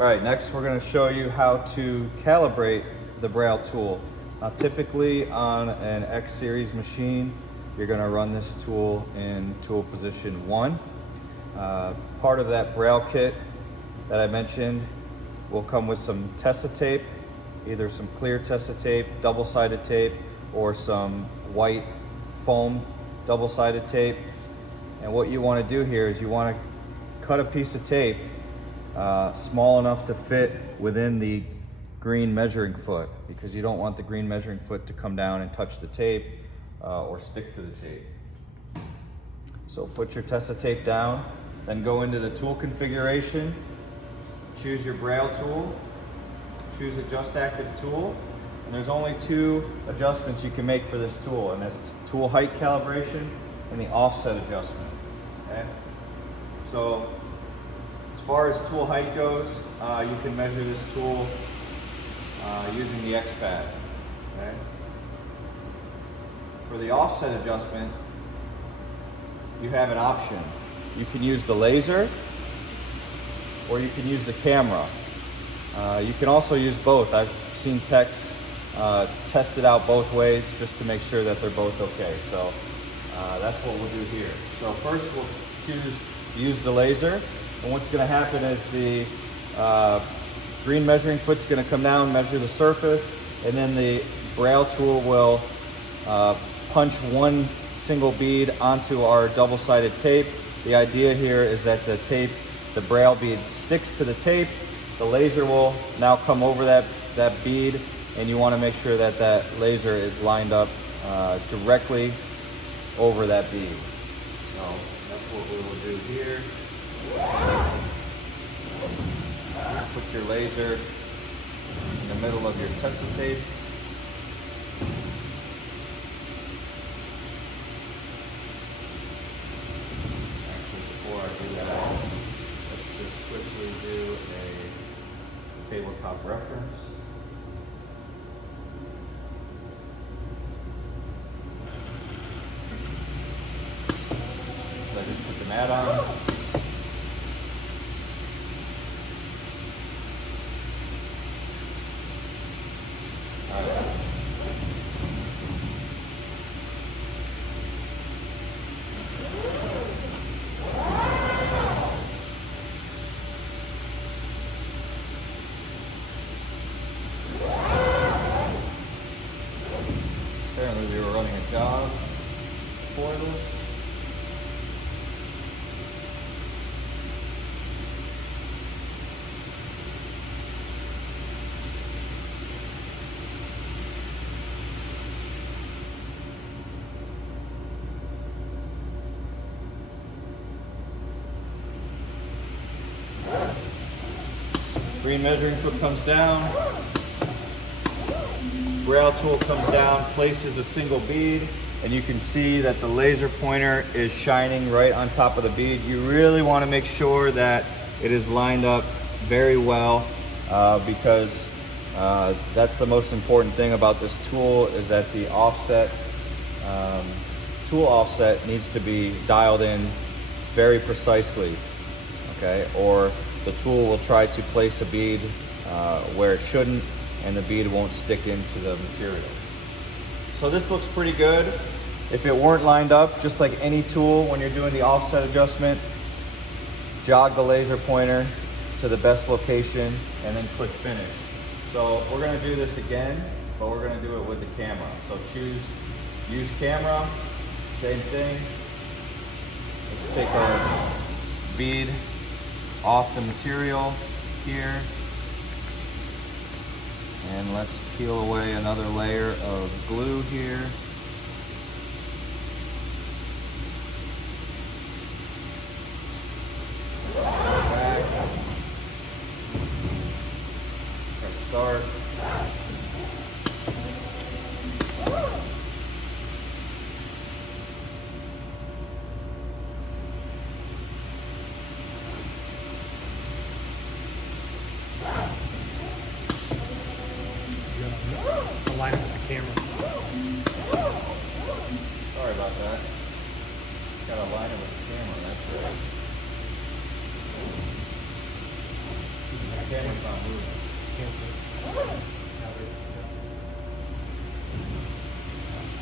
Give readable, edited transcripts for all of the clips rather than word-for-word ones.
All right, next we're going to show you how to calibrate the Braille tool. Now, typically on an X series machine, you're going to run this tool in tool position 1. Part of that Braille kit that I mentioned will come with some Tessa tape, either some clear Tessa tape, double-sided tape, or some white foam double-sided tape. And what you want to do here is you want to cut a piece of tape small enough to fit within the green measuring foot, because you don't want the green measuring foot to come down and touch the tape or stick to the tape. So put your Tessa tape down, then go into the tool configuration, choose your Braille tool, choose Adjust Active Tool, and there's only 2 adjustments you can make for this tool, and that's tool height calibration and the offset adjustment. Okay? So as far as tool height goes, you can measure this tool using the X-pad. Okay? For the offset adjustment, you have an option. You can use the laser, or you can use the camera. You can also use both. I've seen techs test it out both ways just to make sure that they're both okay. So that's what we'll do here. So first we'll use the laser, and what's going to happen is the green measuring foot's going to come down, measure the surface, and then the Braille tool will punch one single bead onto our double-sided tape. The idea here is that the Braille bead sticks to the tape. The laser will now come over that bead, and you want to make sure that that laser is lined up directly over that bead. So that's what we will do here. Put your laser in the middle of your Tessa tape. Actually, before I do that, let's just quickly do a tabletop reference. So I just put the mat on. Apparently we were running a job for this. Green measuring foot comes down. Braille tool comes down, places a single bead, and you can see that the laser pointer is shining right on top of the bead. You really want to make sure that it is lined up very well because that's the most important thing about this tool, is that the offset, tool offset needs to be dialed in very precisely, okay? Or the tool will try to place a bead where it shouldn't, and the bead won't stick into the material. So this looks pretty good. If it weren't lined up, just like any tool, when you're doing the offset adjustment, jog the laser pointer to the best location and then click finish. So we're gonna do this again, but we're gonna do it with the camera. So use camera, same thing. Let's take our bead off the material here. And let's peel away another layer of glue here. Back. Press start. Align it with the camera. Sorry about that. Gotta align it with the camera, that's right. camera's not moving. Can't see.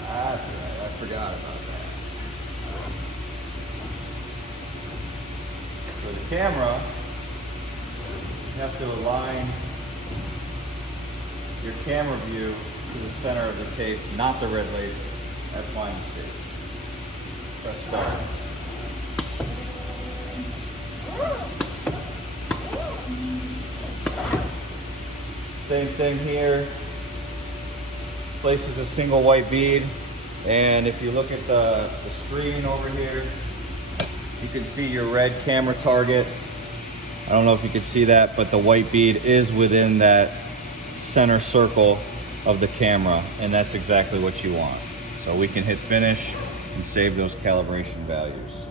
That's right, I forgot about that. For the camera, you have to align your camera view to the center of the tape, not the red laser. That's my mistake. Press start. Same thing here. Places a single white bead, and if you look at the screen over here, you can see your red camera target. I don't know if you can see that, but the white bead is within that center circle of the camera, and that's exactly what you want. So we can hit finish and save those calibration values.